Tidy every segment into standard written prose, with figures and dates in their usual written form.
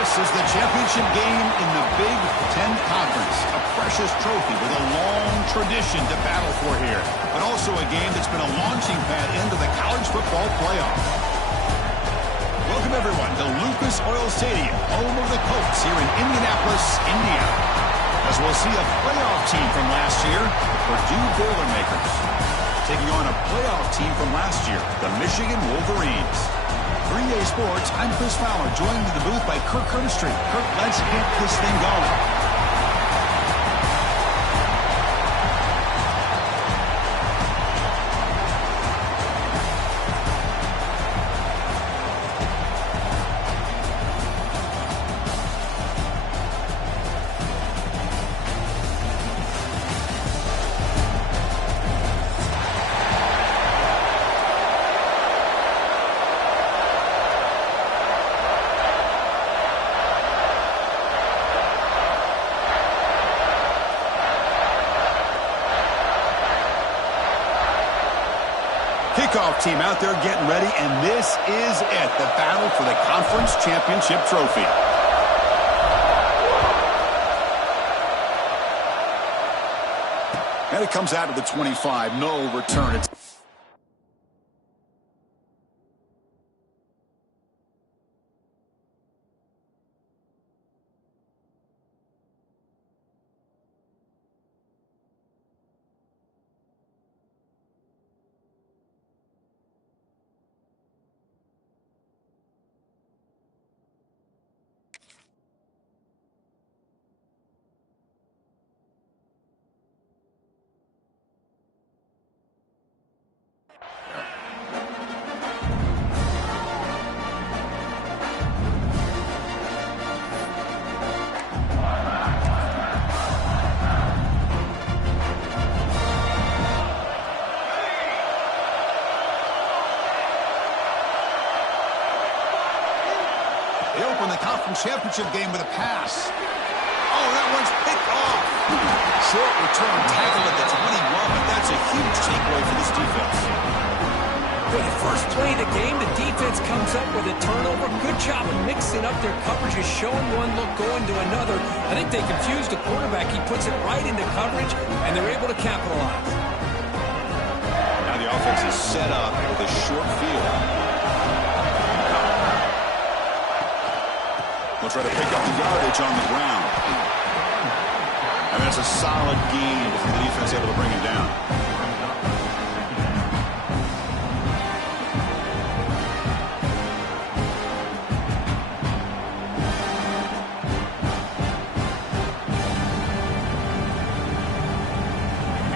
This is the championship game in the Big Ten Conference. A precious trophy with a long tradition to battle for here. But also a game that's been a launching pad into the college football playoff. Welcome, everyone, to Lucas Oil Stadium, home of the Colts here in Indianapolis, Indiana. As we'll see a playoff team from last year, Purdue Boilermakers, taking on a playoff team from last year, the Michigan Wolverines. 3A Sports, I'm Chris Fowler, joined in the booth by Kirk Curtis-Street. Kirk, let's get this thing going. Kickoff team out there getting ready, and this is it, the battle for the conference championship trophy. And it comes out of the 25, no return. They open the conference championship game with a pass. Oh, that one's picked off. Short return tackle at the 21, but that's a huge takeaway for this defense. For the first play of the game, the defense comes up with a turnover. Good job of mixing up their coverages, showing one look, going to another. I think they confused the quarterback. He puts it right into coverage, and they're able to capitalize. Now the offense is set up with a short field. They'll try to pick up the yardage on the ground. And that's a solid gain before the defense able to bring him down.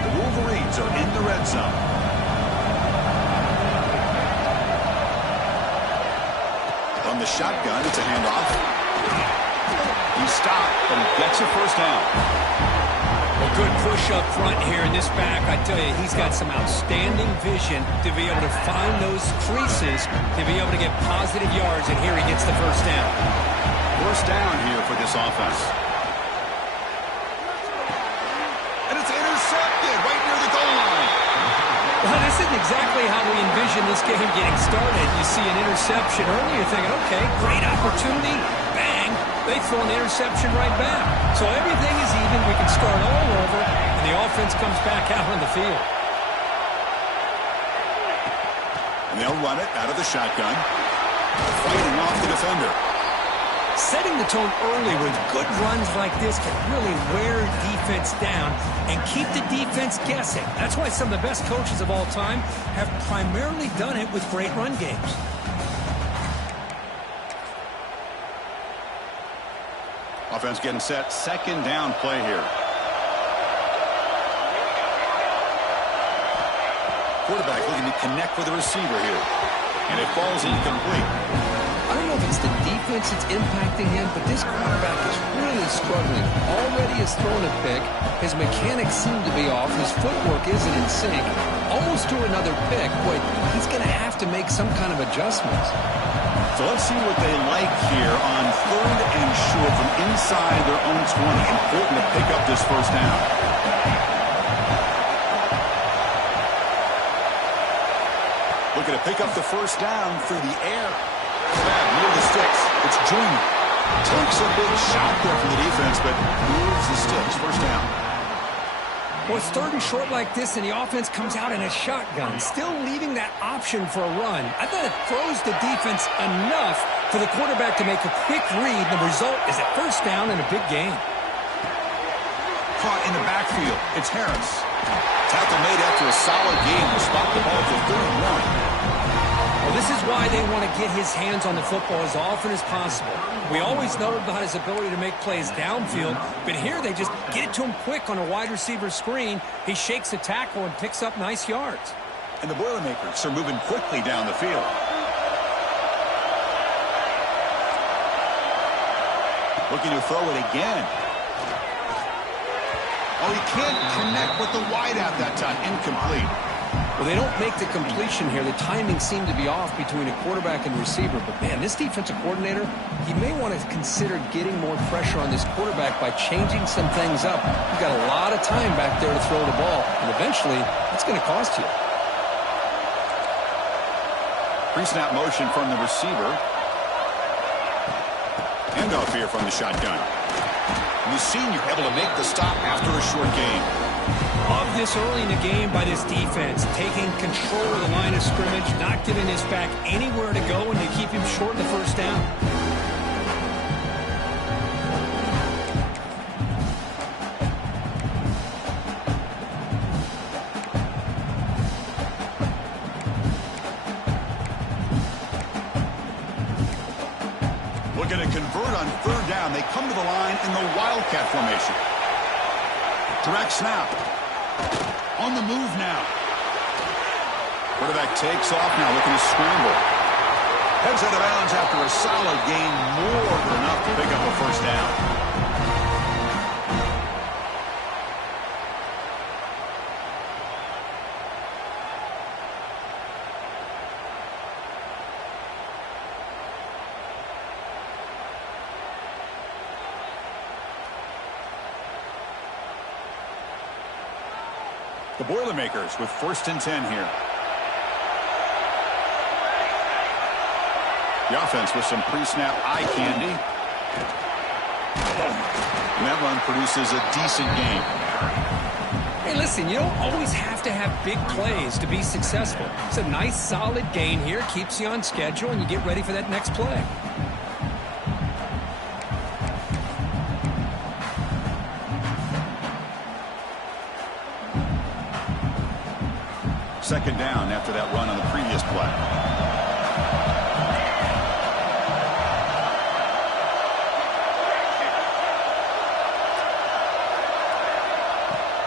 The Wolverines are in the red zone. On the shotgun, it's a handoff. He stopped, but he gets a first down. Well, good push up front here in this back. I tell you, he's got some outstanding vision to be able to find those creases, to be able to get positive yards, and here he gets the first down. First down here for this offense. And it's intercepted right near the goal line. Well, this isn't exactly how we envision this game getting started. You see an interception early, you're thinking, okay, great opportunity, bang. They throw an interception right back. So everything is even. We can start all over, and the offense comes back out on the field. And they'll run it out of the shotgun, fighting off the defender. Setting the tone early with good runs like this can really wear defense down and keep the defense guessing. That's why some of the best coaches of all time have primarily done it with great run games. Offense getting set. Second down play here. Quarterback looking to connect with the receiver here. And it falls incomplete. I don't know if it's the defense that's impacting him, but this quarterback is really struggling. Already has thrown a pick. His mechanics seem to be off. His footwork isn't in sync. Almost to another pick, but he's going to have to make some kind of adjustments. So let's see what they like here on third and short from inside their own 20. Important to pick up this first down. Looking to pick up the first down through the air. Snap near the sticks. It's Junior. Takes a big shot there from the defense, but moves the sticks. First down. Well, it's third and short like this, and the offense comes out in a shotgun, still leaving that option for a run. I thought it throws the defense enough for the quarterback to make a quick read. The result is a first down and a big gain. Caught in the backfield. It's Harris. Tackle made after a solid game to stop the ball for 31. Well, this is why they want to get his hands on the football as often as possible. We always know about his ability to make plays downfield, but here they just get it to him quick on a wide receiver screen. He shakes the tackle and picks up nice yards. And the Boilermakers are moving quickly down the field. Looking to throw it again. Oh, he can't connect with the wideout that time. Incomplete. Well, they don't make the completion here. The timing seemed to be off between a quarterback and receiver. But, man, this defensive coordinator, he may want to consider getting more pressure on this quarterback by changing some things up. You've got a lot of time back there to throw the ball, and eventually it's going to cost you. Pre-snap motion from the receiver. Handoff here from the shotgun. And the senior able to make the stop after a short gain. Love this early in the game by this defense, taking control of the line of scrimmage, not giving this back anywhere to go, and to keep him short in the first down. Looking to convert on third down. They come to the line in the Wildcat formation. Direct snap. On the move now. Quarterback takes off now, looking to scramble. Heads out of bounds after a solid gain, more than enough to pick up a first down. The Boilermakers with 1st and 10 here. The offense with some pre-snap eye candy. And that run produces a decent game. Hey, listen, you don't always have to have big plays to be successful. It's a nice, solid gain here. Keeps you on schedule, and you get ready for that next play. Second down after that run on the previous play.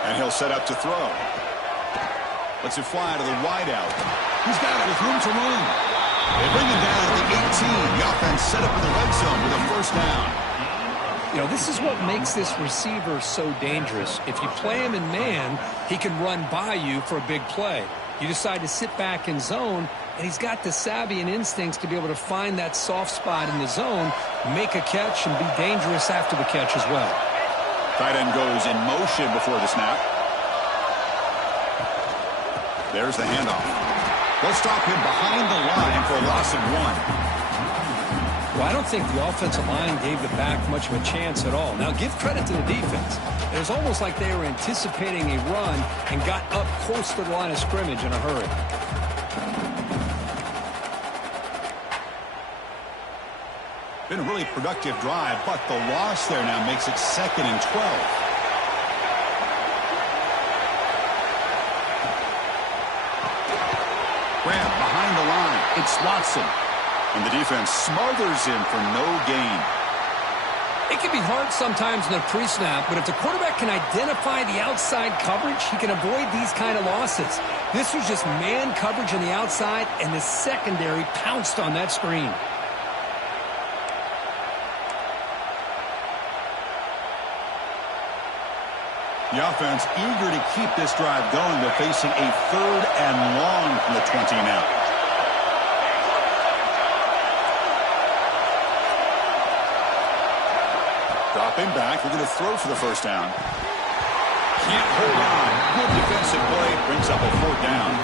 And he'll set up to throw. Lets it fly to the wideout. He's got it with room to run. They bring him down at the 18. The offense set up in the red zone with a first down. You know, this is what makes this receiver so dangerous. If you play him in man, he can run by you for a big play. You decide to sit back in zone, and he's got the savvy and instincts to be able to find that soft spot in the zone, make a catch, and be dangerous after the catch as well. Tight end goes in motion before the snap. There's the handoff. They'll stop him behind the line for a loss of 1. Well, I don't think the offensive line gave the back much of a chance at all. Now, give credit to the defense. It was almost like they were anticipating a run and got up close to the line of scrimmage in a hurry. Been a really productive drive, but the loss there now makes it 2nd and 12. Grab behind the line. It's Watson. And the defense smothers him for no gain. It can be hard sometimes in the pre-snap, but if the quarterback can identify the outside coverage, he can avoid these kind of losses. This was just man coverage on the outside, and the secondary pounced on that screen. The offense eager to keep this drive going. They're facing a 3rd and long from the 20 now. Dropping back, we're going to throw for the first down. Can't hold on. Good defensive play, brings up a 4th down.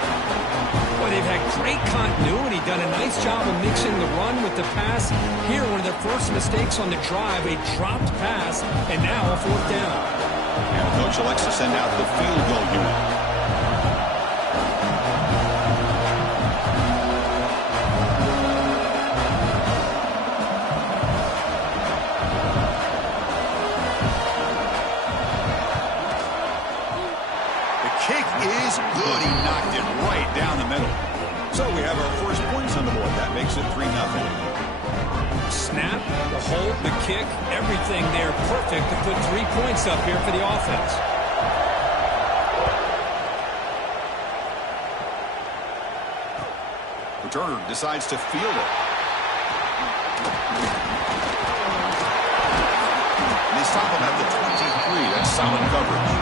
Boy, they've had great continuity, done a nice job of mixing the run with the pass. Here, one of their first mistakes on the drive, a dropped pass, and now a fourth down. And the coach elects to send out the field goal unit. Is good. He knocked it right down the middle. So we have our first points on the board. That makes it 3-0. Snap, the hold, the kick, everything there perfect to put 3 points up here for the offense. Returner decides to field it. And they stop him at the 23. That's solid coverage.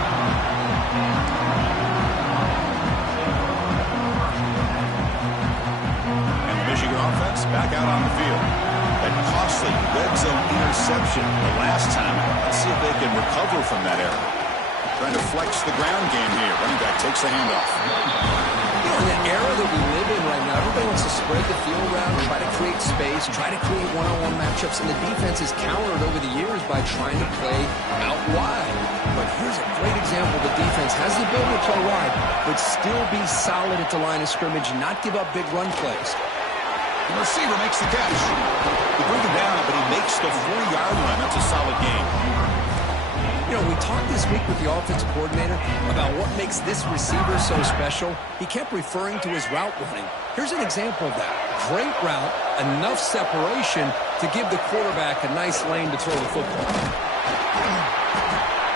Michigan offense back out on the field. That costly red zone interception the last time out. Let's see if they can recover from that error. Trying to flex the ground game here. Running back takes the handoff. You know, in the era that we live in right now, everybody wants to spread the field around, try to create space, try to create one-on-one matchups, and the defense has countered over the years by trying to play out wide. But here's a great example. The defense has the ability to play wide, but still be solid at the line of scrimmage and not give up big run plays. The receiver makes the catch. They bring him down, but he makes the 40-yard line. That's a solid game. You know, we talked this week with the offensive coordinator about what makes this receiver so special. He kept referring to his route running. Here's an example of that. Great route, enough separation to give the quarterback a nice lane to throw the football.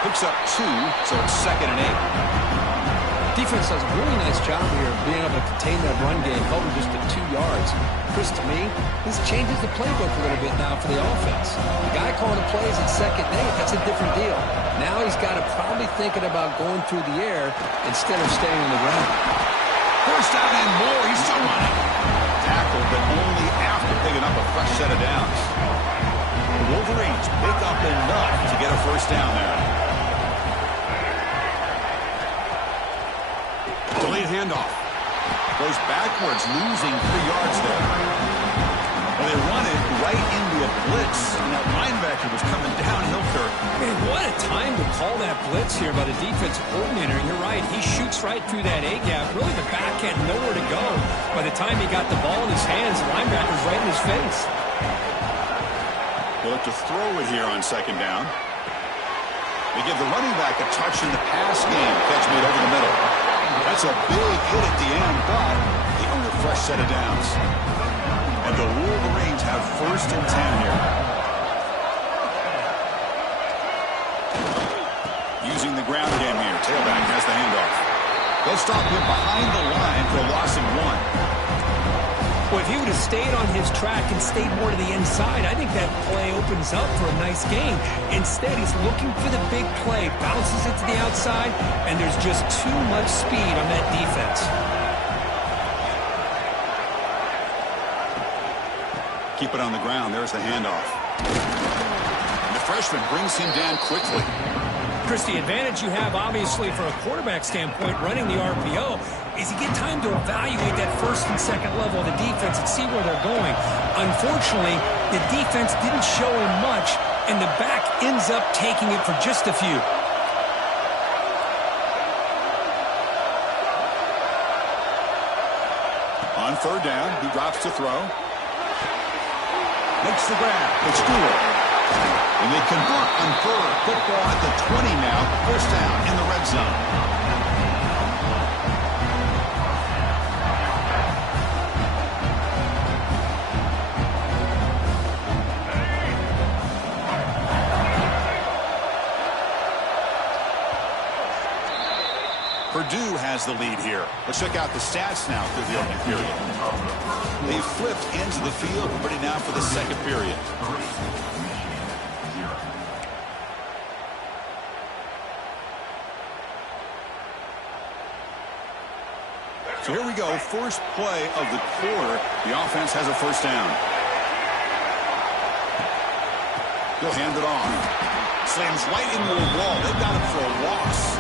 Picks up 2, so it's 2nd and 8. Defense does a really nice job here of being able to contain that run game, held him just to 2 yards. Chris, to me, this changes the playbook a little bit now for the offense. The guy calling the plays at 2nd and 8, that's a different deal. Now he's got to probably thinking about going through the air instead of staying on the ground. First down and more. He's still running. Tackled, but only after picking up a fresh set of downs. The Wolverines pick up enough to get a first down there. Delayed handoff. Goes backwards, losing 3 yards there. And they run it right into a blitz. And that linebacker was coming downhill, Kirk. Man, what a time to call that blitz here by the defensive coordinator. You're right. He shoots right through that A-gap. Really, the back had nowhere to go. By the time he got the ball in his hands, the linebacker's right in his face. They'll look to throw it here on 2nd down. They give the running back a touch in the pass game. Catch made over the middle. That's a big hit at the end, but they own a fresh set of downs. And the Wolverines have 1st and 10 here. Using the ground game here. Tailback has the handoff. They'll stop him behind the line for a loss of 1. Well, if he would have stayed on his track and stayed more to the inside, I think that play opens up for a nice gain. Instead, he's looking for the big play, bounces it to the outside, and there's just too much speed on that defense. Keep it on the ground. There's the handoff. And the freshman brings him down quickly. Chris, the advantage you have, obviously, from a quarterback standpoint, running the RPO, is you get time to evaluate that 1st and 2nd level of the defense and see where they're going. Unfortunately, the defense didn't show him much, and the back ends up taking it for just a few. On 3rd down, he drops to throw. Makes the grab. It's Stewart. And they convert on 3rd. Football at the 20 now. First down in the red zone. Purdue has the lead here. Let's check out the stats now through the opening period. They flipped into the field. We're ready now for the 2nd period. So here we go. First play of the quarter. The offense has a first down. He'll hand it off. Slams right into a wall. They've got him for a loss.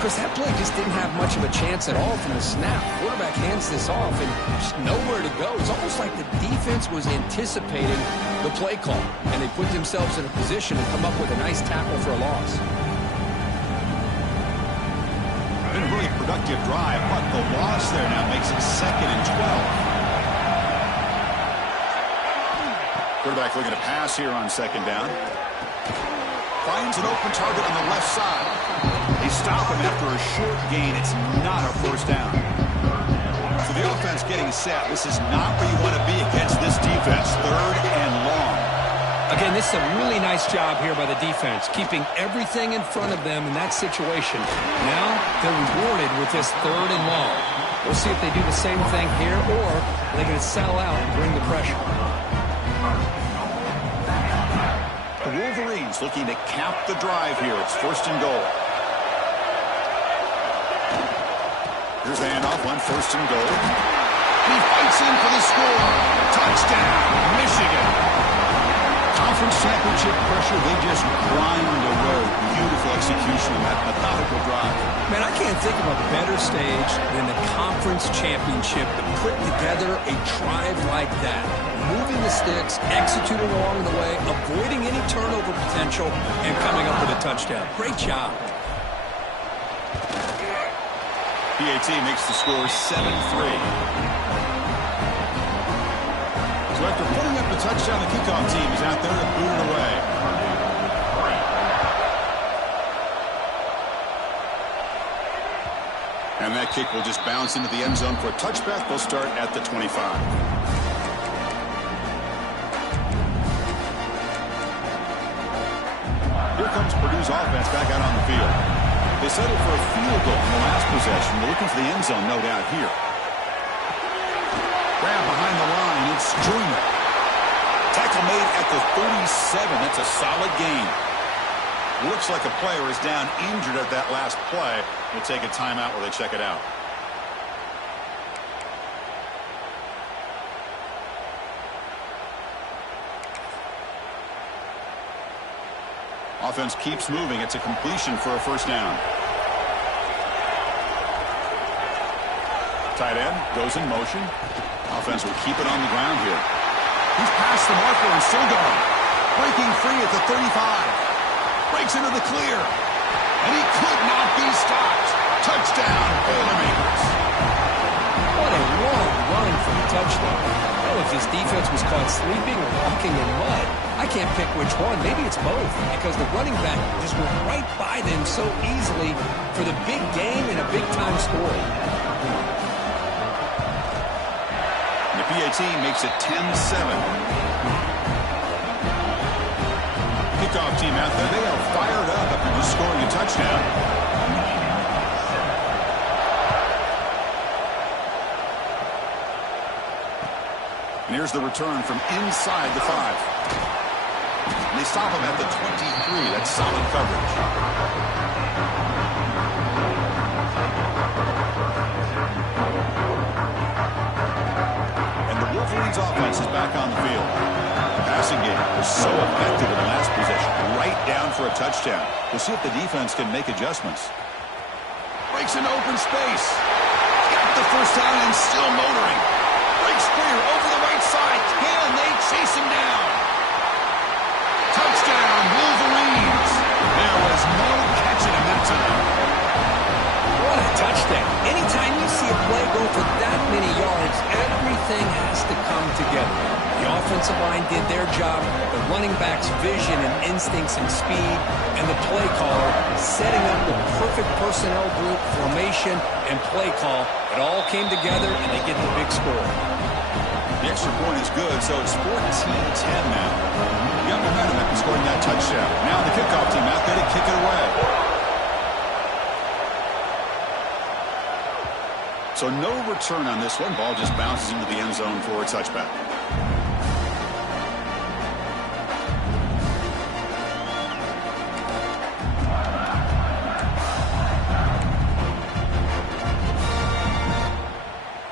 Chris, that play just didn't have much of a chance at all from the snap. Quarterback quarterback hands this off and just nowhere to go. It's almost like the defense was anticipating the play call, and they put themselves in a position to come up with a nice tackle for a loss. Been a really productive drive, but the loss there now makes it 2nd and 12. Quarterback looking to pass here on 2nd down. Finds an open target on the left side. They stop him after a short gain. It's not a 1st down. So the offense getting set. This is not where you want to be against this defense. 3rd and long. Again, this is a really nice job here by the defense, keeping everything in front of them in that situation. Now they're rewarded with this 3rd and long. We'll see if they do the same thing here, or they're going to sell out and bring the pressure. The Wolverines looking to cap the drive here. It's 1st and goal. Here's the handoff on 1st and goal. He fights in for the score. Touchdown, Michigan. Conference championship pressure, they just grind away. Beautiful execution on that methodical drive. Man, I can't think of a better stage than the conference championship to put together a drive like that. Moving the sticks, executing along the way, avoiding any turnover potential, and coming up with a touchdown. Great job. PAT makes the score 7-3. So after putting up the touchdown, the kickoff team is out there to boot it away. And that kick will just bounce into the end zone for a touchback. They'll start at the 25. Here comes Purdue's offense back out on the field. They settled for a field goal in the last possession. They're looking for the end zone, no doubt, here. Grab behind the line. It's Junior. Tackle made at the 37. That's a solid gain. Looks like a player is down injured at that last play. We'll take a timeout while they check it out. Offense keeps moving. It's a completion for a 1st down. Tight end goes in motion. Offense will keep it on the ground here. He's past the marker and still going. Breaking free at the 35. Breaks into the clear. And he could not be stopped. Touchdown, Boilermakers. What a long run for the touchdown. Well, if this defense was caught sleeping or walking in mud, I can't pick which one. Maybe it's both, because the running back just went right by them so easily for the big game and a big-time score. The PAT makes it 10-7. Kickoff team out there. They are fired up after just scoring a touchdown. And here's the return from inside the 5. And they stop him at the 23. That's solid coverage. And the Wolverines offense is back on the field. The passing game was so effective in the last possession. Right down for a touchdown. We'll see if the defense can make adjustments. Breaks into open space. Got the 1st down and still motoring. Breaks clear over the right side. Can they chase him down? Touchdown, Wolverines. There was no catching him that time. What a touchdown. Anytime you see a play go for that many yards, everything has to come together. The offensive line did their job, the running back's vision and instincts and speed, and the play caller setting up the perfect personnel group, formation, and play call. It all came together, and they get the big score. The extra point is good, so it's 14-10 now. The upper momentum after scoring that touchdown. Now the kickoff team out there to kick it away. So no return on this one. Ball just bounces into the end zone for a touchback.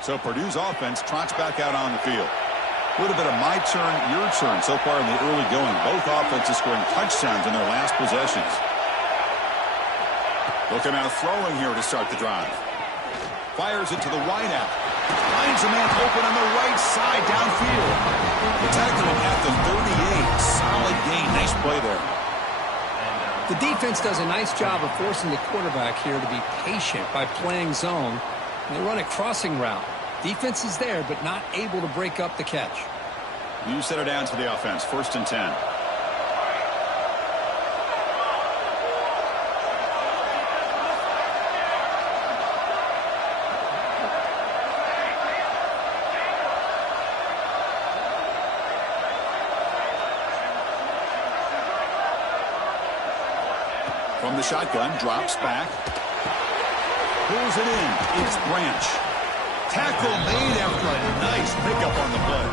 So Purdue's offense trots back out on the field. A little bit of my turn, your turn so far in the early going. Both offenses scoring touchdowns in their last possessions. Looking out throwing here to start the drive. Fires it to the wideout. Finds a man open on the right side downfield. The tackle him at the 38. Solid gain. Nice play there. The defense does a nice job of forcing the quarterback here to be patient by playing zone. And they run a crossing route. Defense is there, but not able to break up the catch. You set her down to the offense. 1st and 10. From the shotgun, drops back. Pulls it in. It's Branch. Tackle made after a nice pickup on the play.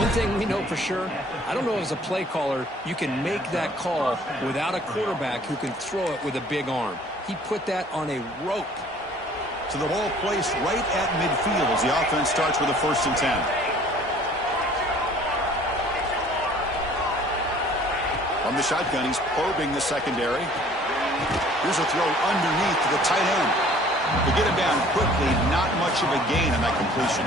One thing we know for sure, I don't know as a play caller, you can make that call without a quarterback who can throw it with a big arm. He put that on a rope. So the ball placed right at midfield as the offense starts with a 1st and 10. From the shotgun, he's probing the secondary. Here's a throw underneath to the tight end. To get him down quickly, not much of a gain on that completion.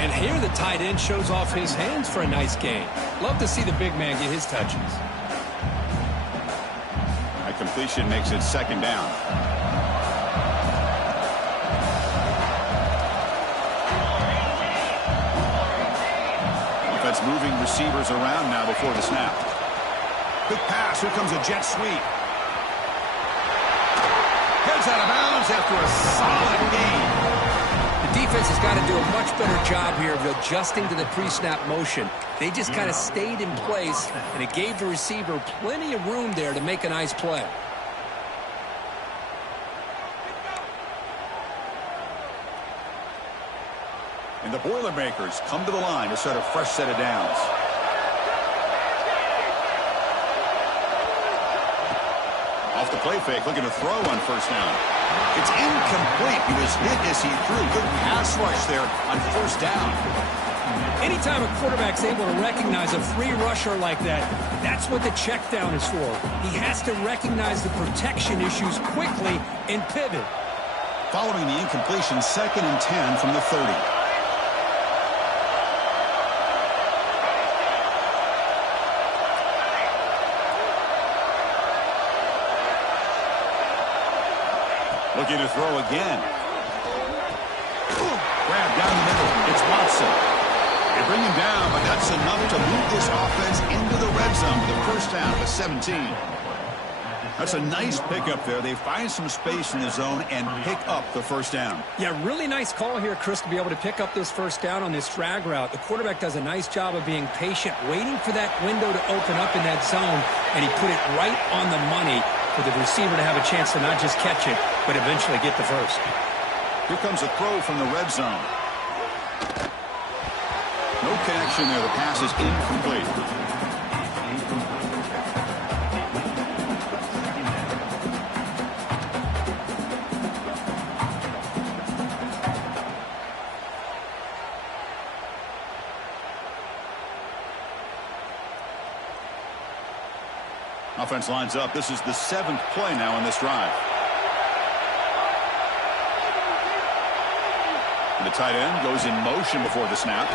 And here the tight end shows off his hands for a nice gain. Love to see the big man get his touches. That completion makes it 2nd down. Offense moving receivers around now before the snap. Quick pass. Here comes a jet sweep. Heads out of bounds after a solid gain. The defense has got to do a much better job here of adjusting to the pre-snap motion. They just kind of stayed in place, and it gave the receiver plenty of room there to make a nice play. And the Boilermakers come to the line to start a fresh set of downs. Off the play fake, looking to throw on 1st down. It's incomplete. He was hit as he threw. Good pass rush there on 1st down. Anytime a quarterback's able to recognize a free rusher like that, that's what the check down is for. He has to recognize the protection issues quickly and pivot. Following the incompletion, 2nd and 10 from the 30. Looking to throw again. Grab down the middle. It's Watson. They bring him down, but that's enough to move this offense into the red zone with a 1st down to 17. That's a nice pickup there. They find some space in the zone and pick up the 1st down. Yeah, really nice call here, Chris, to be able to pick up this 1st down on this drag route. The quarterback does a nice job of being patient, waiting for that window to open up in that zone, and he put it right on the money for the receiver to have a chance to not just catch it, but eventually get the 1st. Here comes a throw from the red zone. No connection there. The pass is incomplete. Offense lines up. This is the 7th play now in this drive. And the tight end goes in motion before the snap.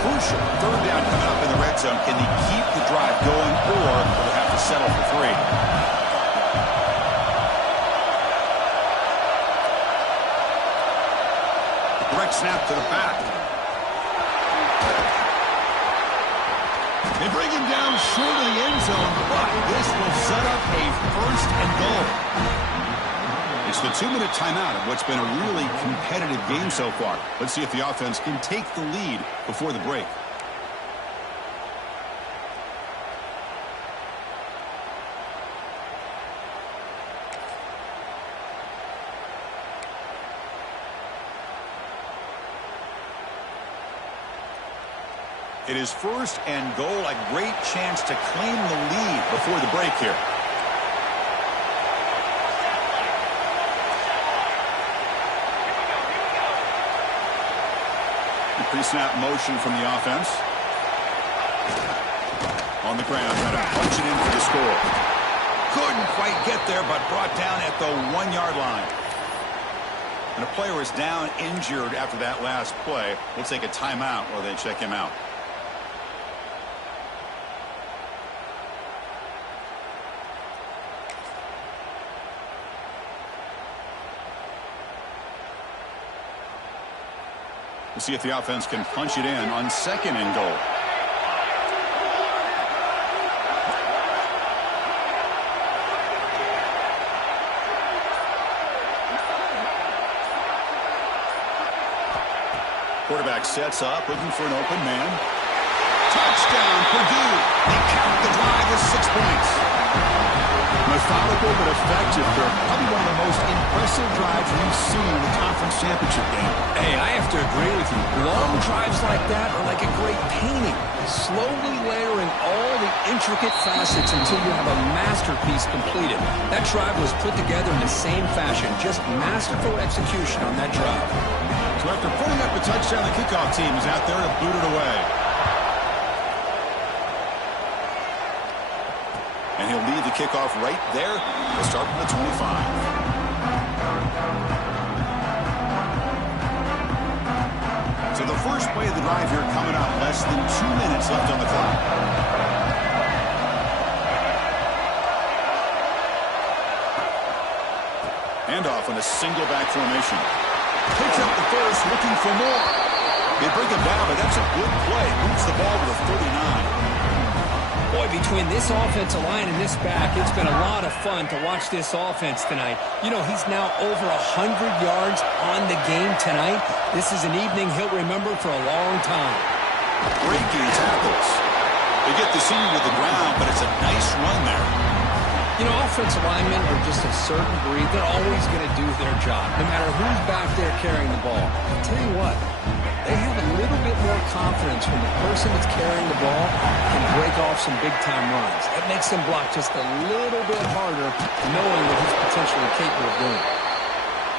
Crucial. 3rd down coming up in the red zone. Can he keep the drive going, or will they have to settle for 3? Direct snap to the back. They bring him down short of the end zone, but this will set up a 1st and goal. It's the 2-minute timeout of what's been a really competitive game so far. Let's see if the offense can take the lead before the break. It is 1st and goal, a great chance to claim the lead before the break here. Pre-snap motion from the offense. On the ground, trying to punch it in for the score. Couldn't quite get there, but brought down at the 1-yard line. And a player is down injured after that last play. We'll take a timeout while they check him out. We'll see if the offense can punch it in on 2nd and goal. Quarterback sets up, looking for an open man. Touchdown, Purdue. They count the drive with 6 points. Methodical but effective. Probably one of the most impressive drives we've seen in the conference championship game. Hey, I have to agree with you. Long drives like that are like a great painting. Slowly layering all the intricate facets until you have a masterpiece completed. That drive was put together in the same fashion. Just masterful execution on that drive. So after putting up a touchdown, the kickoff team is out there to boot it away. And he'll lead the kickoff right there. He'll start from the 25. So the first play of the drive here coming up. Less than 2 minutes left on the clock. Handoff on a single back formation. Picks up the first, looking for more. They bring him down, but that's a good play. Moves the ball to the 39. Boy, between this offensive line and this back, it's been a lot of fun to watch this offense tonight. You know, he's now over 100 yards on the game tonight. This is an evening he'll remember for a long time. Breaking tackles. They get the senior to the ground, but it's a nice run there. You know, offensive linemen are just a certain breed. They're always going to do their job, no matter who's back there carrying the ball. I'll tell you what, they have a little bit more confidence when the person that's carrying the ball can break off some big-time runs. That makes them block just a little bit harder, knowing what he's potentially capable of doing.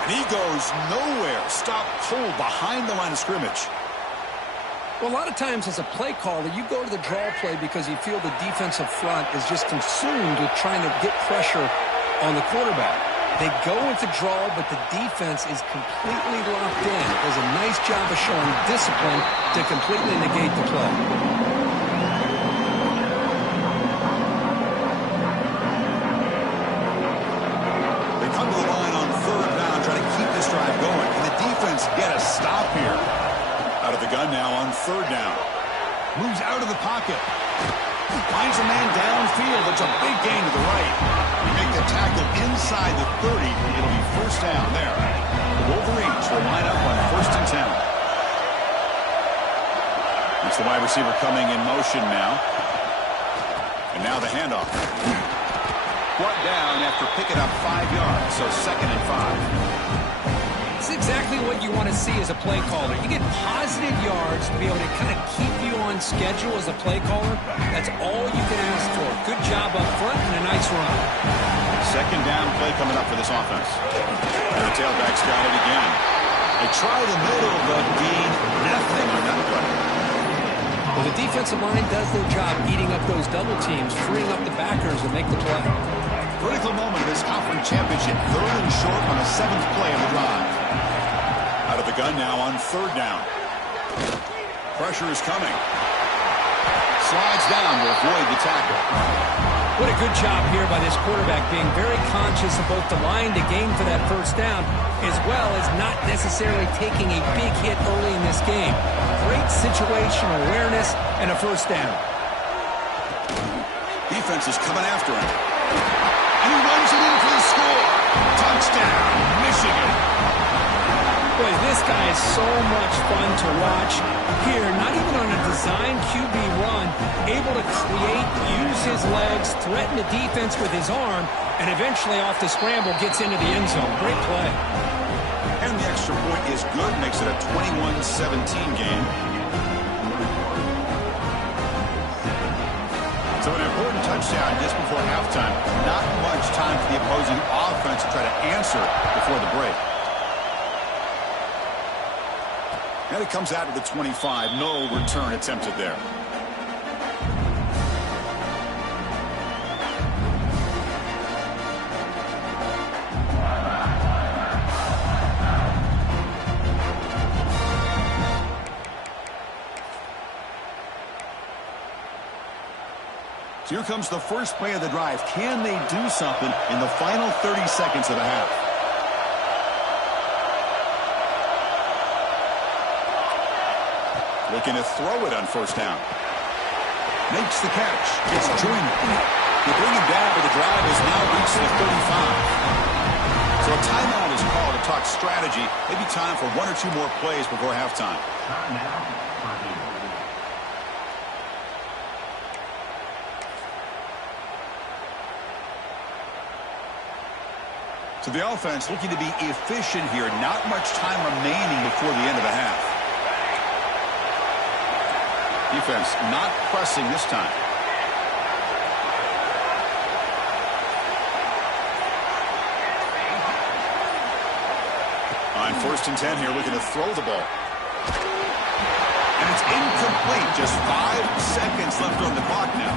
And he goes nowhere. Stop cold behind the line of scrimmage. Well, a lot of times as a play caller, you go to the draw play because you feel the defensive front is just consumed with trying to get pressure on the quarterback. They go into draw, but the defense is completely locked in. Does a nice job of showing discipline to completely negate the play. They come to the line on 3rd down, trying to keep this drive going. Can the defense get a stop here? Out of the gun now on 3rd down. Moves out of the pocket. Finds a man downfield. It's a big gain to the right. They make the tackle inside the 30. It'll be 1st down there. The Wolverines will line up on 1st and 10. It's the wide receiver coming in motion now. And now the handoff. Brought down after picking up 5 yards. So 2nd and 5. It's exactly what you want to see as a play caller. You get positive yards to be able to kind of keep you on schedule as a play caller. That's all you can ask for. Good job up front and a nice run. 2nd down play coming up for this offense. And the tailback's got it again. They try the middle, but gain nothing on that play. Well, the defensive line does their job eating up those double teams, freeing up the backers to make the play. Critical moment of this conference championship. 3rd and short on the 7th play of the drive. Out of the gun now on 3rd down. Pressure is coming. Slides down to avoid the tackle. What a good job here by this quarterback, being very conscious of both the line to gain for that 1st down, as well as not necessarily taking a big hit early in this game. Great situational awareness and a 1st down. Defense is coming after him. And he runs it in for the score. Touchdown, Michigan. Boy, this guy is so much fun to watch. Here, not even on a design QB run, able to create, use his legs, threaten the defense with his arm, and eventually off the scramble gets into the end zone. Great play. And the extra point is good. Makes it a 21-17 game. So an important touchdown just before halftime. Not much time for the opposing offense to try to answer before the break. And it comes out to the 25. No return attempted there. So here comes the first play of the drive. Can they do something in the final 30 seconds of the half? Looking to throw it on first down. Makes the catch. It's joined. They bring him down, but the drive has now reached the 35. So a timeout is called to talk strategy. Maybe time for one or two more plays before halftime. So the offense looking to be efficient here. Not much time remaining before the end of the half. Defense not pressing this time. On 1st and 10 here, looking to throw the ball. And it's incomplete. Just 5 seconds left on the clock now.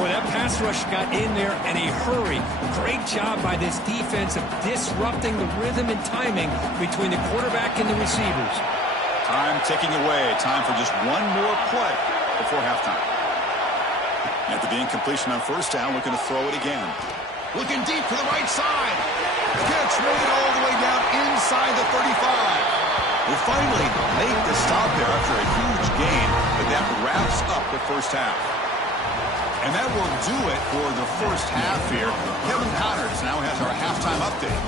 Boy, that pass rush got in there in a hurry. Great job by this defense of disrupting the rhythm and timing between the quarterback and the receivers. Time ticking away. Time for just one more play before halftime. After the incompletion on first down, looking to throw it again. Looking deep to the right side. Catch made all the way down inside the 35. Will finally make the stop there after a huge gain, but that wraps up the first half. And that will do it for the first half here. Kevin Connors now has our halftime update.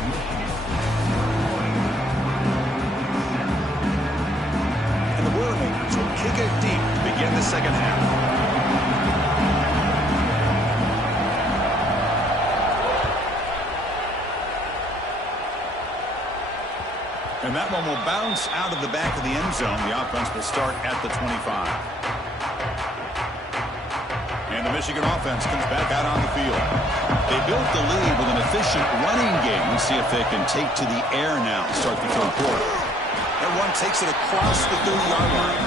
And the Wolverines will kick it deep to begin the second half. And that one will bounce out of the back of the end zone. The offense will start at the 25. And the Michigan offense comes back out on the field. They built the lead with an efficient running game. Let's see if they can take to the air now to start the third quarter. That one takes it across the 30-yard line.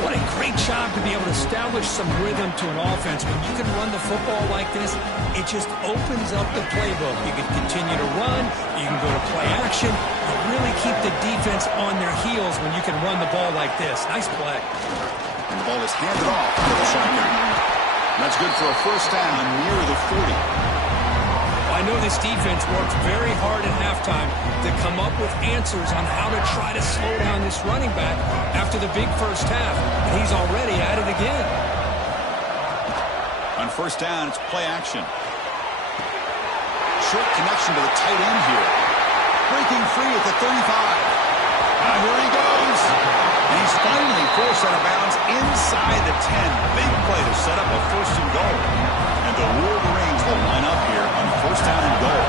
What a great job to be able to establish some rhythm to an offense. When you can run the football like this, it just opens up the playbook. You can continue to run. You can go to play action. You really keep the defense on their heels when you can run the ball like this. Nice play. And the ball is handed off to the shotgun. That's good for a first down near the 40. I know this defense worked very hard at halftime to come up with answers on how to try to slow down this running back after the big first half. And he's already at it again. On first down, it's play action. Short connection to the tight end here. Breaking free at the 35. Here he goes. And he's finally forced out of bounds inside the 10. Big play to set up a first and goal. And the Wolverines will line up here on first down and goal.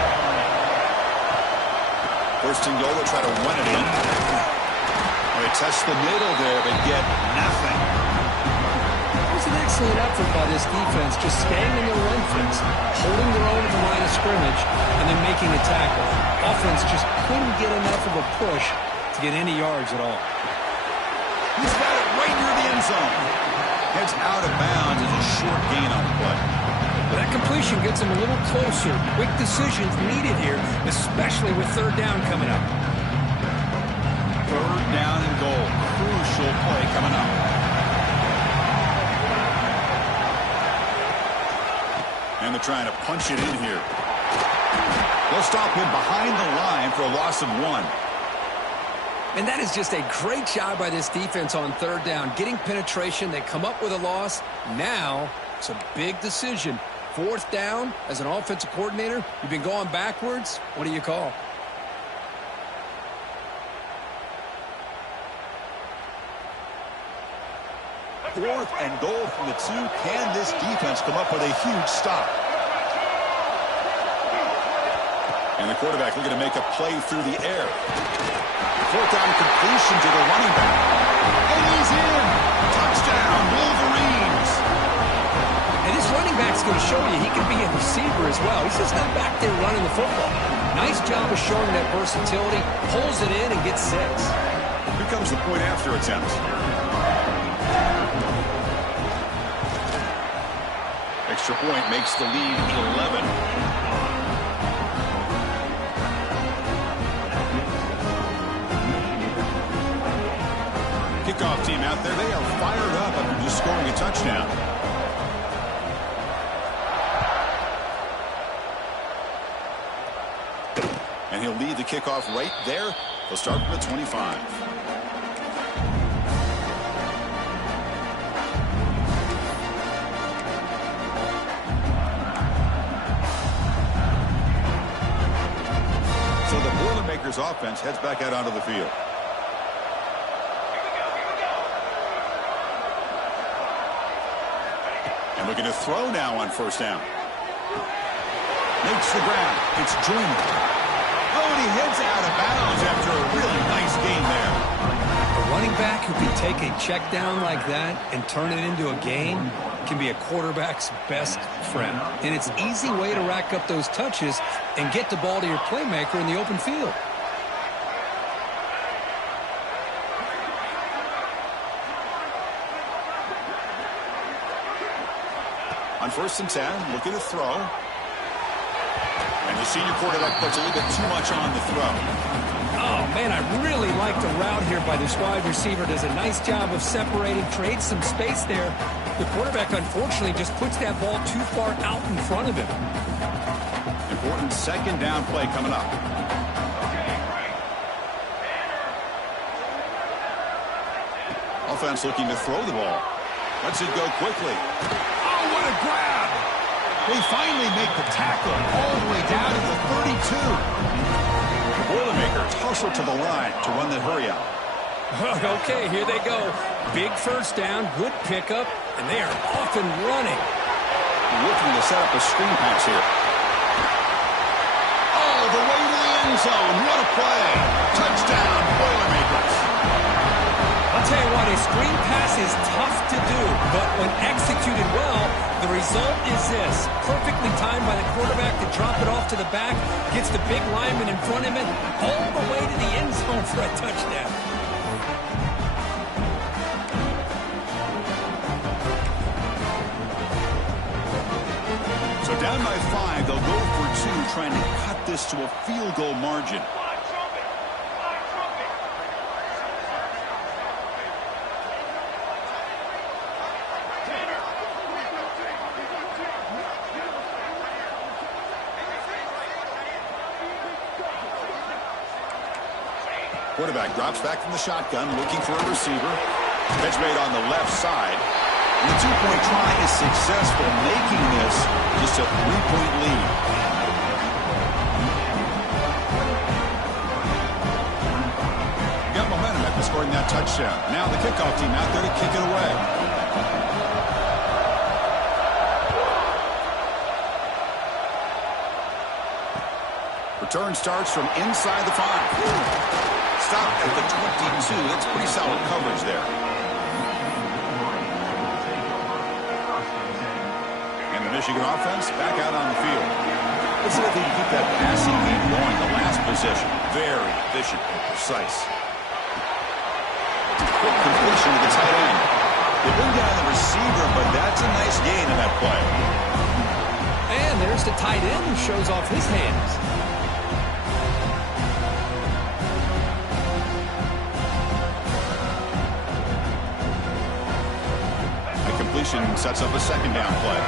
First and goal, they'll try to run it in. They test the middle there, but get nothing. It was an excellent effort by this defense, just staying in their run fence, holding their own at the line of scrimmage, and then making a tackle. Offense just couldn't get enough of a push to get any yards at all. He's got it right near the end zone. Heads out of bounds as a short gain on the play. Well, that completion gets him a little closer. Quick decisions needed here, especially with third down coming up. Third down and goal. Crucial play coming up. And they're trying to punch it in here. They'll stop him behind the line for a loss of 1. And that is just a great job by this defense on third down. Getting penetration, they come up with a loss. Now, it's a big decision. Fourth down, as an offensive coordinator, you've been going backwards. What do you call? Fourth and goal from the 2. Can this defense come up with a huge stop? And the quarterback looking to make a play through the air. Fourth down completion to the running back. And he's in. Touchdown, Wolverines. And this running back's going to show you he can be a receiver as well. He's just not back there running the football. Nice job of showing that versatility. Pulls it in and gets 6. Here comes the point after attempt. Extra point makes the lead 11. Kickoff team out there. They are fired up after just scoring a touchdown. And he'll lead the kickoff right there. They'll start from the 25. So the Boilermakers offense heads back out onto the field. And looking to throw now on first down. Makes the ground. It's Joyner. Oh, and he heads out of bounds after a really nice game there. A running back who can take a check down like that and turn it into a gain can be a quarterback's best friend. And it's an easy way to rack up those touches and get the ball to your playmaker in the open field. On 1st and 10, looking to throw. And the senior quarterback puts a little bit too much on the throw. Oh, man, I really like the route here by this wide receiver. Does a nice job of separating, creates some space there. The quarterback, unfortunately, just puts that ball too far out in front of him. Important second down play coming up. Offense looking to throw the ball. Lets it go quickly. Oh, what a grab! They finally make the tackle all the way down to the 32. The Boilermakers hustle to the line to run the hurry out. Okay, here they go. Big first down, good pickup, and they are off and running. Looking to set up a screen pass here. Oh, the way to the end zone. What a play. Touchdown, Boilermakers. I'll tell you what, a screen pass is tough to do, but when executed well, the result is this. Perfectly timed by the quarterback to drop it off to the back, gets the big lineman in front of him, all the way to the end zone for a touchdown. So down by 5, they'll go for 2, trying to cut this to a field goal margin. Quarterback drops back from the shotgun, looking for a receiver. Catch made on the left side. And the two-point try is successful, making this just a 3-point lead. Got momentum after scoring that touchdown. Now the kickoff team out there to kick it away. Return starts from inside the 5. Stopped at the 22. That's pretty solid coverage there. And the Michigan offense back out on the field. Let's see if they can keep that passing game going. The last possession, very efficient and precise. Quick completion to the tight end. They bring down the receiver, but that's a nice gain in that play. And there's the tight end who shows off his hands. Sets up a second down play.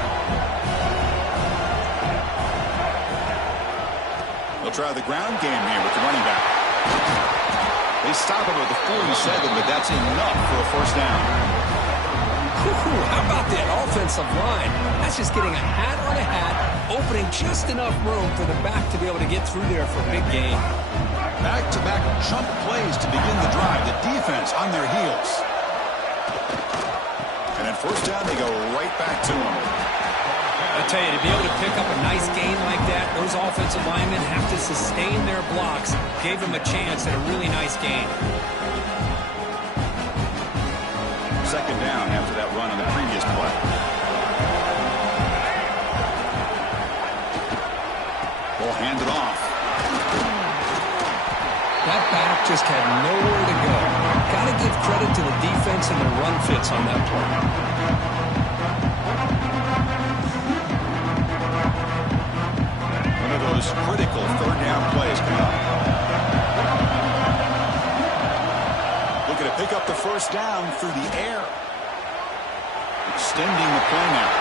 They'll try the ground game here with the running back. They stop him at the 47, but that's enough for a first down. How about that offensive line? That's just getting a hat on a hat, opening just enough room for the back to be able to get through there for a big gain. Back-to-back chunk plays to begin the drive. The defense on their heels. And then first down, they go right back to him. I tell you, to be able to pick up a nice gain like that, those offensive linemen have to sustain their blocks. Gave them a chance at a really nice gain. Second down after that run on the previous play. Ball handed off. That back just had nowhere to go. Got to give credit to the defense and the run fits on that play. One of those critical third down plays coming up. Looking to pick up the first down through the air. Extending the play now.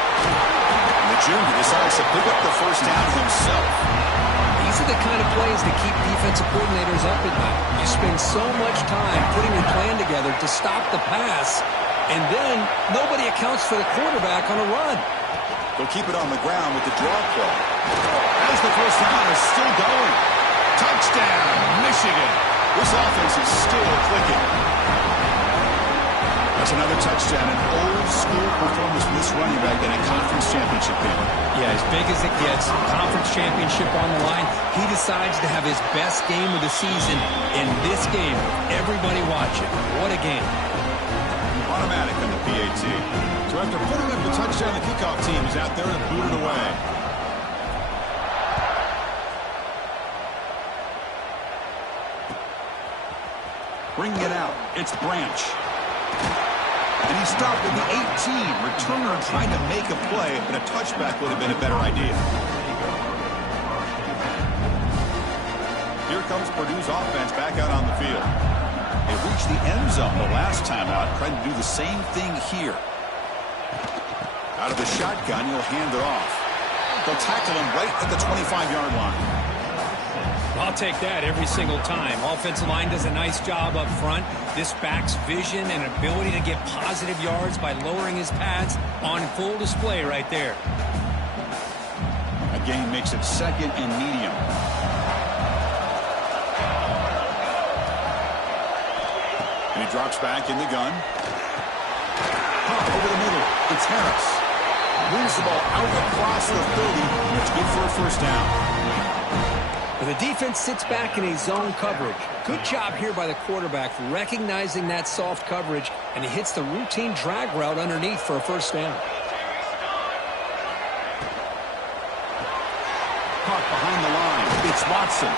And the junior decides to pick up the first down himself. These are the kind of plays that keep defensive coordinators up at night. You spend so much time putting your plan together to stop the pass, and then nobody accounts for the quarterback on a run. They'll keep it on the ground with the draw play. As the first down is still going. Touchdown, Michigan. This offense is still clicking. That's another touchdown, an old-school performance from this running back in a conference championship game. Yeah, as big as it gets, conference championship on the line, he decides to have his best game of the season in this game. Everybody watching. What a game. Automatic on the PAT. So after putting up the touchdown, the kickoff team is out there to boot it away. Bringing it out, it's Branch. And he stopped at the 18. Returner trying to make a play, but a touchback would have been a better idea. Here comes Purdue's offense back out on the field. They reached the end zone the last time out, trying to do the same thing here. Out of the shotgun, he'll hand it off. They'll tackle him right at the 25-yard line. I'll take that every single time. Offensive line does a nice job up front. This back's vision and ability to get positive yards by lowering his pads on full display right there. A gain makes it second and medium. And he drops back in the gun. Pop over the middle. It's Harris. Moves the ball out across the 30, and it's good for a first down. The defense sits back in a zone coverage. Good job here by the quarterback recognizing that soft coverage, and he hits the routine drag route underneath for a first down. Caught behind the line. It's Watson.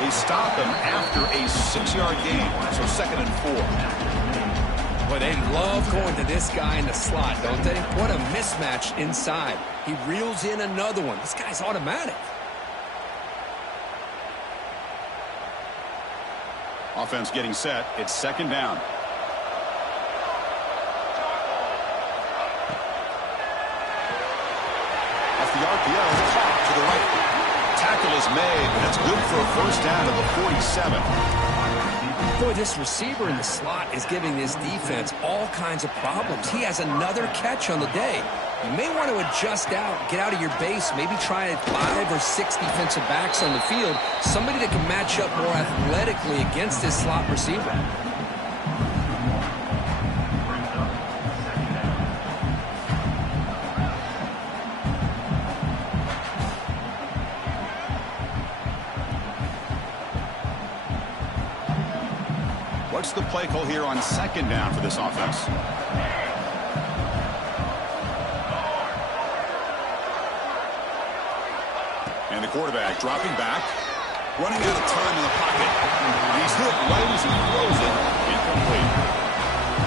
They stop him after a 6-yard gain, so second and 4. Boy, they love going to this guy in the slot, don't they? What a mismatch inside. He reels in another one. This guy's automatic. Offense getting set. It's second down. Off the RPO, caught to the right. Tackle is made, and it's good for a first down to the 47. Boy, this receiver in the slot is giving this defense all kinds of problems. He has another catch on the day. You may want to adjust out, get out of your base, maybe try 5 or 6 defensive backs on the field, somebody that can match up more athletically against this slot receiver. What's the play call here on second down for this offense? And the quarterback dropping back, running out of time in the pocket. And he's hit right as he throws it. Incomplete.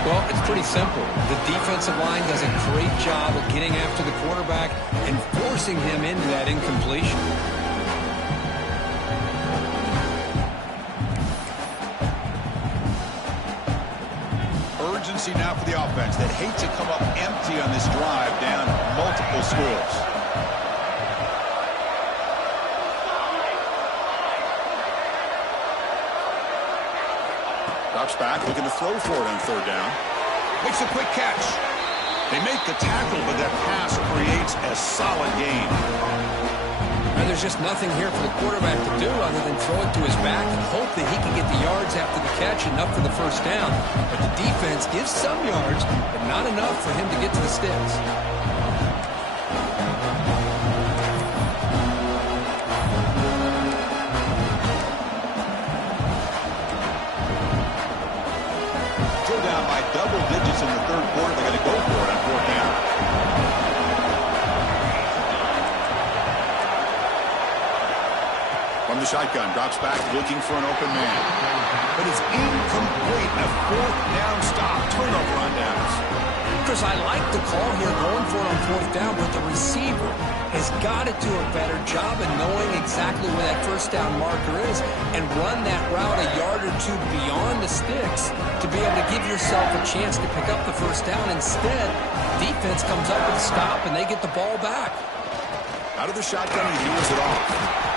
Well, it's pretty simple. The defensive line does a great job of getting after the quarterback and forcing him into that incompletion. Urgency now for the offense that hate to come up empty on this drive, down multiple scores. Drops back, looking to throw for it on third down. Makes a quick catch. They make the tackle, but that pass creates a solid gain. And there's just nothing here for the quarterback to do other than throw it to his back and hope that he can get the yards after the catch enough for the first down. But the defense gives some yards, but not enough for him to get to the sticks. Still down by double digits in the third quarter. They're going to go for it on fourth down. From the shotgun, drops back, looking for an open man. But it's incomplete. A fourth down stop. Turnover on downs. Chris, I like the call here going for it on fourth down, but the receiver has got to do a better job of knowing exactly where that first down marker is and run that route a yard or two beyond the sticks to be able to give yourself a chance to pick up the first down. Instead, defense comes up with a stop and they get the ball back. Out of the shotgun, he hands it off.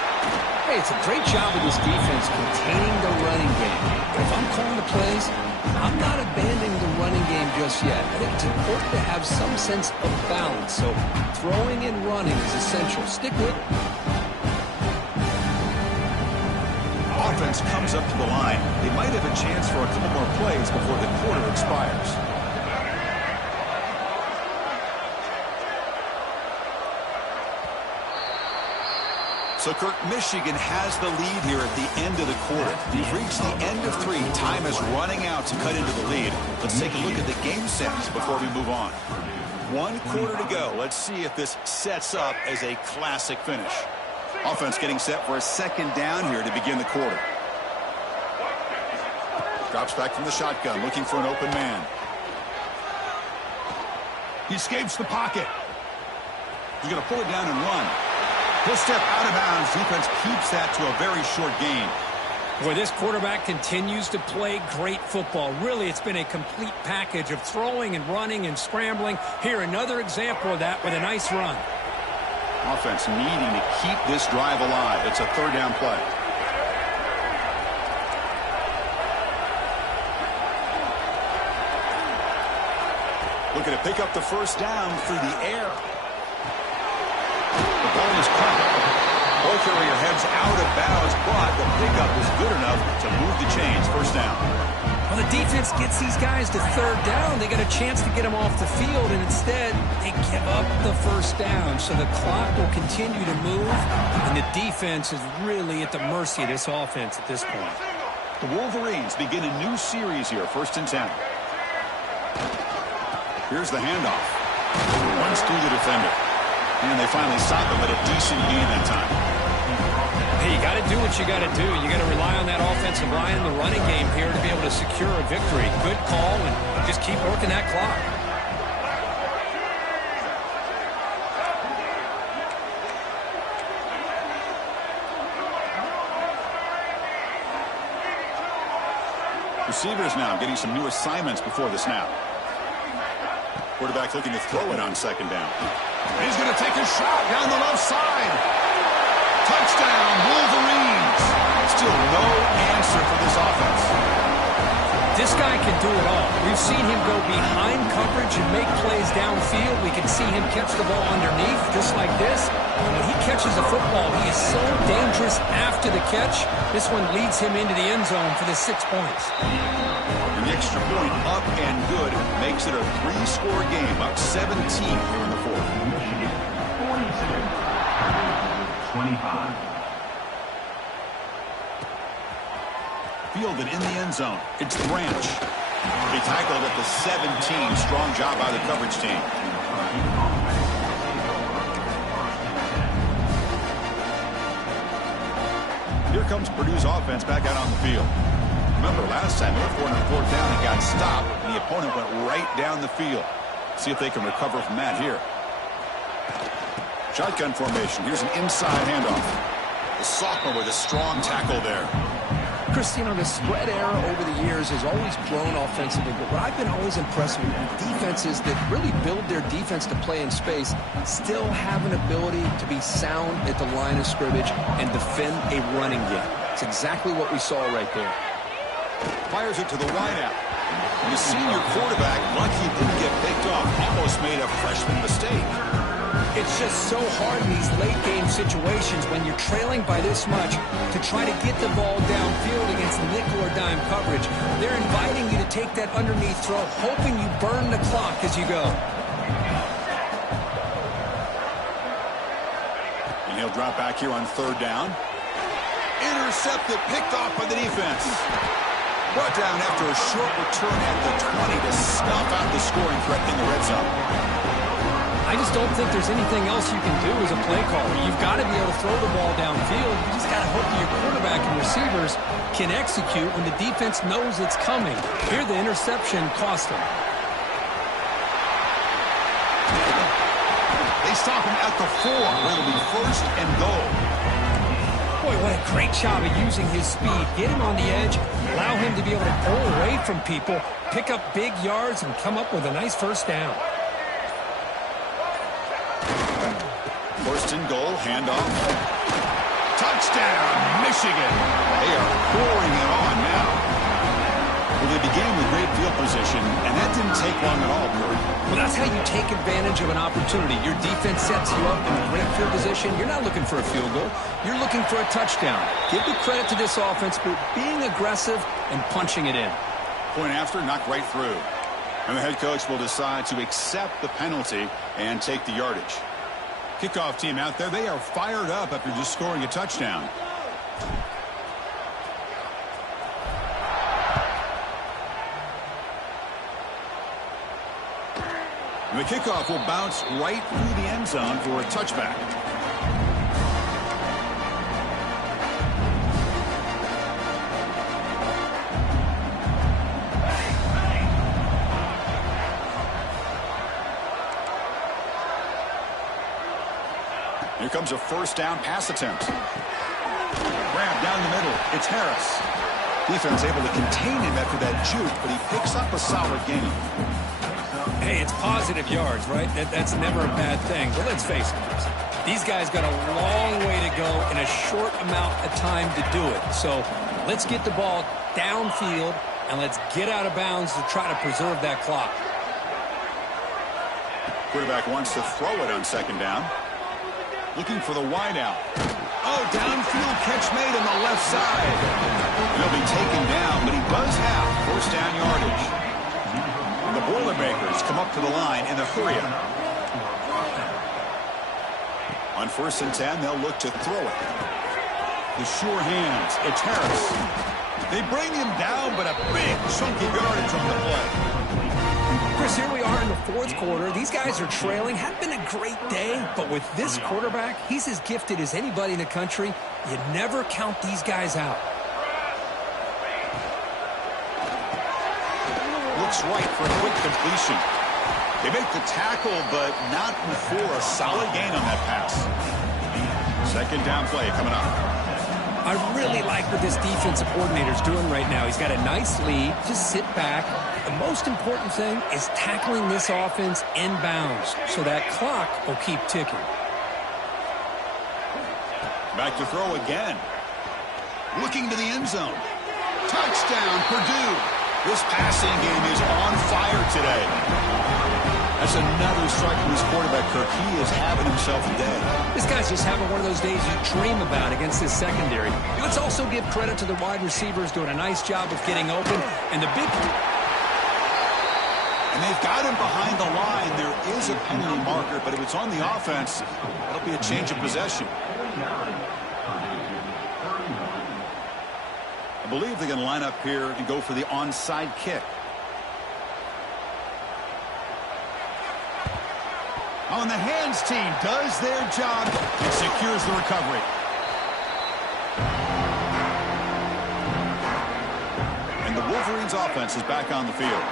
Hey, it's a great job of this defense containing the running game. If I'm calling the plays, I'm not abandoning the running game just yet. I think it's important to have some sense of balance. So throwing and running is essential. Stick with it. Offense comes up to the line. They might have a chance for a couple more plays before the quarter expires. So, Kirk, Michigan has the lead here at the end of the quarter. We've reached the end of 3. Time is running out to cut into the lead. Let's take a look at the game sets before we move on. 1 quarter to go. Let's see if this sets up as a classic finish. Offense getting set for a second down here to begin the quarter. Drops back from the shotgun, looking for an open man. He escapes the pocket. He's going to pull it down and run. He'll step out of bounds. Defense keeps that to a very short gain. Boy, this quarterback continues to play great football. Really, it's been a complete package of throwing and running and scrambling. Here, another example of that with a nice run. Offense needing to keep this drive alive. It's a third down play. Looking to pick up the first down through the air. The ball is caught. Ball carrier heads out of bounds, but the pickup is good enough to move the chains. First down. Well, the defense gets these guys to third down. They got a chance to get them off the field, and instead they give up the first down. So the clock will continue to move, and the defense is really at the mercy of this offense at this point. The Wolverines begin a new series here. 1st and 10. Here's the handoff. Runs through the defender. And they finally stop him, but a decent gain that time. Hey, you got to do what you got to do. You got to rely on that offensive line, the running game here to be able to secure a victory. Good call, and just keep working that clock. Receivers now getting some new assignments before the snap. Quarterback looking to throw it on second down. He's going to take a shot down the left side. Touchdown, Wolverines. Still no answer for this offense. This guy can do it all. We've seen him go behind coverage and make plays downfield. We can see him catch the ball underneath just like this. And when he catches a football, he is so dangerous after the catch. This one leads him into the end zone for the 6 points. And the extra point up and good makes it a 3-score game, up 17 here in the 4th. Michigan, 47-25. Fielded in the end zone. It's Branch. He tackled at the 17. Strong job by the coverage team. Here comes Purdue's offense back out on the field. Remember, last time they were on 4th down and got stopped, and the opponent went right down the field. See if they can recover from that here. Shotgun formation. Here's an inside handoff. The sophomore with a strong tackle there. Chris, you know, the spread era over the years has always grown offensively, but what I've been always impressed with defenses that really build their defense to play in space still have an ability to be sound at the line of scrimmage and defend a running game. It's exactly what we saw right there. Fires it to the wideout. The senior quarterback, lucky he didn't get picked off, almost made a freshman mistake. It's just so hard in these late-game situations when you're trailing by this much to try to get the ball downfield against nickel or dime coverage. They're inviting you to take that underneath throw, hoping you burn the clock as you go. And he'll drop back here on 3rd down. Intercepted, picked off by the defense. Brought down after a short return at the 20 to snuff out the scoring threat in the red zone. I I just don't think there's anything else you can do as a play caller. You've got to be able to throw the ball downfield. You just got to hope that your quarterback and receivers can execute when the defense knows it's coming. Here, the interception cost them. They stop him at the 4, where it'll be first and goal. Boy, what a great job of using his speed. Get him on the edge, allow him to be able to pull away from people, pick up big yards, and come up with a nice first down. First and goal, handoff. Touchdown, Michigan. They are pouring it on now. Well, they began with great field position, and that didn't take long at all, Curry. Well, that's how you take advantage of an opportunity. Your defense sets you up in a great field position. You're not looking for a field goal. You're looking for a touchdown. Give the credit to this offense for being aggressive and punching it in. Point after, knocked right through. And the head coach will decide to accept the penalty and take the yardage. Kickoff team out there, they are fired up after just scoring a touchdown. And the kickoff will bounce right through the end zone for a touchback. Here comes a first down pass attempt. Grab down the middle. It's Harris. Defense able to contain him after that juke, but he picks up a solid gain. Hey, it's positive yards, right? That's never a bad thing. But let's face it, these guys got a long way to go in a short amount of time to do it. So let's get the ball downfield, and let's get out of bounds to try to preserve that clock. Quarterback wants to throw it on second down. Looking for the wideout. Oh, downfield catch made on the left side. He'll be taken down, but he does have first down yardage. And the Boilermakers come up to the line in the hurry-up. On 1st and 10, they'll look to throw it. The sure hands. It's Harris. They bring him down, but a big chunky yardage on the play. Chris, here we are in the 4th quarter. These guys are trailing. Hadn't been a great day, but with this quarterback, he's as gifted as anybody in the country. You never count these guys out. Looks right for a quick completion. They make the tackle, but not before a solid gain on that pass. Second down play coming up. I really like what this defensive coordinator's doing right now. He's got a nice lead. Just sit back. The most important thing is tackling this offense inbounds so that clock will keep ticking. Back to throw again. Looking to the end zone. Touchdown, Purdue. This passing game is on fire today. That's another strike from his quarterback, Kirk. He is having himself a day. This guy's just having one of those days you dream about against this secondary. Let's also give credit to the wide receivers doing a nice job of getting open. And the big... And they've got him behind the line. There is a penalty marker, but if it's on the offense, it'll be a change of possession. I believe they're going to line up here and go for the onside kick. On the hands team does their job and secures the recovery. And the Wolverines offense is back on the field.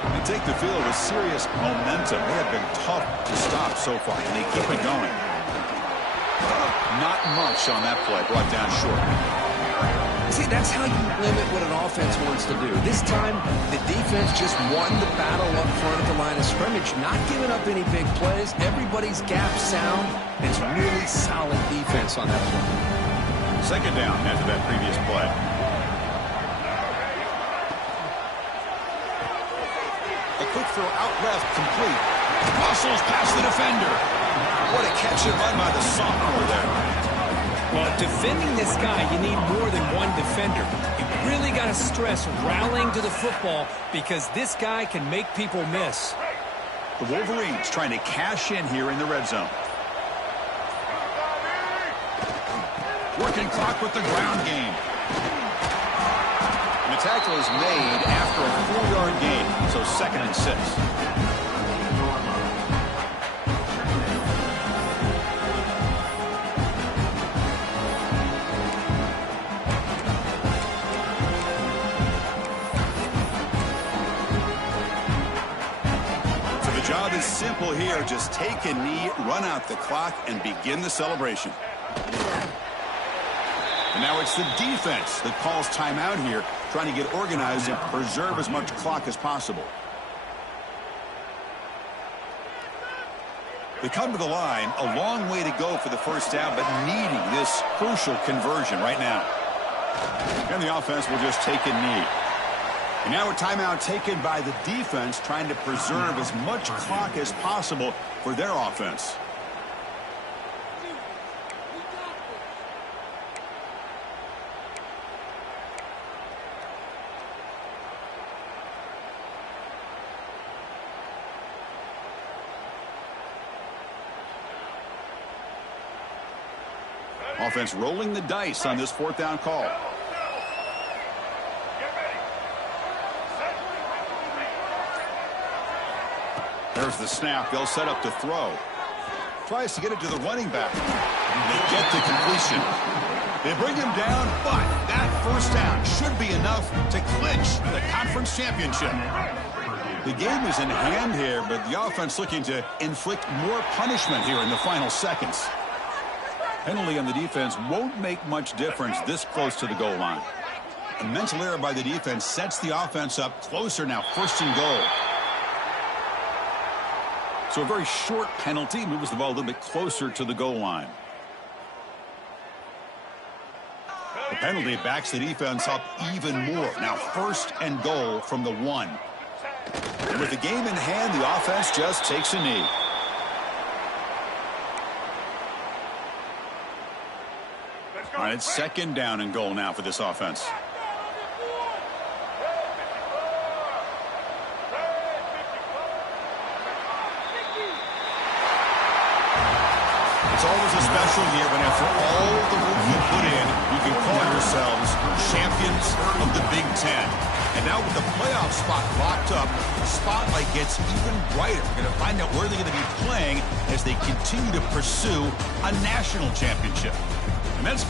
They take the field with serious momentum. They have been tough to stop so far, and they keep it going. Not much on that play, brought down short. See, that's how you limit what an offense wants to do. This time, the defense just won the battle up front at the line of scrimmage, not giving up any big plays. Everybody's gap sound. It's really solid defense on that play. Second down after that previous play. A quick throw out left, complete. Muscles past the defender. What a catch and run by the sophomore there. Well, defending this guy, you need more than one defender. You really got to stress rallying to the football because this guy can make people miss. The Wolverines trying to cash in here in the red zone. Working clock with the ground game. And the tackle is made after a 4-yard gain, so 2nd and 6. The job is simple here. Just take a knee, run out the clock, and begin the celebration. And now it's the defense that calls timeout here, trying to get organized and preserve as much clock as possible. They come to the line, a long way to go for the first down, but needing this crucial conversion right now. And the offense will just take a knee. And now a timeout taken by the defense, trying to preserve as much clock as possible for their offense. Offense rolling the dice on this fourth down call. There's the snap. They'll set up to throw. Tries to get it to the running back. They get the completion. They bring him down, but that first down should be enough to clinch the conference championship. The game is in hand here, but the offense looking to inflict more punishment here in the final seconds. Penalty on the defense won't make much difference this close to the goal line. A mental error by the defense sets the offense up closer now, first and goal. So a very short penalty moves the ball a little bit closer to the goal line. The penalty backs the defense up even more. Now first and goal from the 1. And with the game in hand, the offense just takes a knee. All right, it's second down and goal now for this offense. It's always a special year when after all the work you put in, you can call yourselves champions of the Big Ten. And now with the playoff spot locked up, the spotlight gets even brighter. We're going to find out where they're going to be playing as they continue to pursue a national championship. And that's